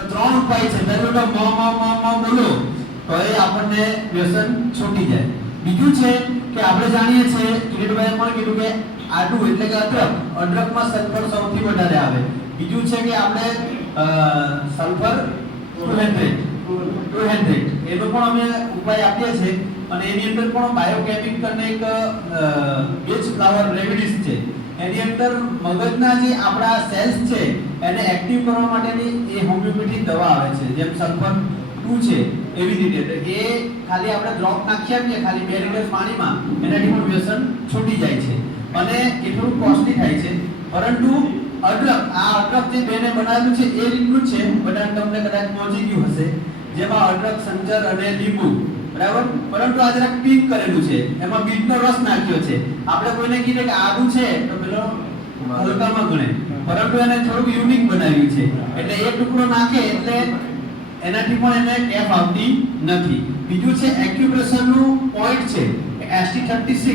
તો ત્રણ ઉપાય છે. પહેલો તો મ બોલો તો એ આપણને વ્યસન છૂટી જાય. બીજું છે કે આપણે જાણીએ છીએ કિરીટભાઈએ પણ કીધું કે આડું એટલે કે અદરકમાં સલ્ફર સૌથી વધારે આવે. બીજું છે કે આપણે સલ્ફર 200 એનો પણ અમે ઉપાય આપીએ છીએ અને એની અંદર પણ બાયોકેમિક અને એક બેચ ફ્લાવર રેમેડીઝ છે. એની અંદર મગજના જે આપણા સેલ્સ છે એને એક્ટિવ કરવા માટેની એ હોમિયોપેથિક દવા આવે છે. જેમ સલ્ફર 2 છે એવી રીતે એ ખાલી આપણે ડ્રોપ નાખી આપીએ ખાલી 2 લીટર પાણીમાં એનાથી પણ વ્યસન છૂટી જાય છે અને એ થોડું કોસ્ટલી થાય છે. પરંતુ અદરક જે બેને બનાવેલું છે એ રીતનું છે. બધાને તમને કદાચ પહોંચી ગયું હશે. જેમાં અદરક, સંચર અને લીંબુ, બરાબર, પરંતુ આ જરાક પીક કરેલું છે. એમાં બીટનો રસ નાખ્યો છે. આપણે કોઈને કીધે કે આદુ છે તો પેલો હલકામાં ગણે, પરંતુ એને થોડુંક યુનિક બનાવ્યું છે. એટલે એક ટુકડો નાખે એટલે એનાથી પણ એને કેફ આવતી નથી. બીજું છે એક્યુપ્રેશરનું પોઈન્ટ છે ST36,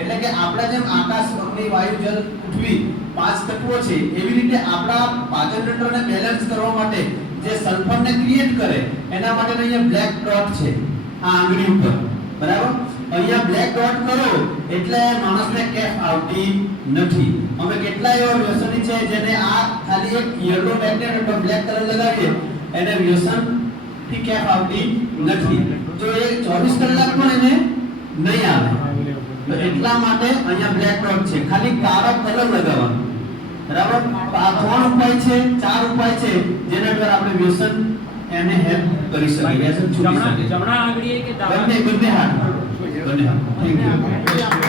એટલે કે આપણા જેમ આકાશ, અગ્નિ, વાયુ, જલ, પૃથ્વી 5 તત્વો છે એવી રીતે આપણા પાચન તંત્રને બેલેન્સ કરવા માટે જે સલ્ફરને ક્રિએટ કરે એના માટે અહીંયા બ્લેક ડોટ છે આ આંગળી ઉપર, બરાબર. અહીંયા બ્લેક ડોટ કરો એટલે માણસને કેફ આવતી નથી. અમે કેટલા એવા વ્યસની છે જેને આ ખાલી એક યલો મેગ્નેટ ઉપર બ્લેક કલર લગાવીએ એને વ્યસન થી કેફ આવતી નથી. જો એ 24 કલાક પણ એને નહીં આવે તો એટલા માટે અહીંયા બ્લેક ડોટ છે. ખાલી કાળો કલર લગાવવાનો, બરાબર. આ 3 ઉપાય છે, 4 ઉપાય છે જેના દ્વારા આપણે વ્યસન એને હેલ્પ કરી શકીએ, વ્યસન છૂટી શકે. જમણા આંગળીએ કે બંને હાથ. Thank you.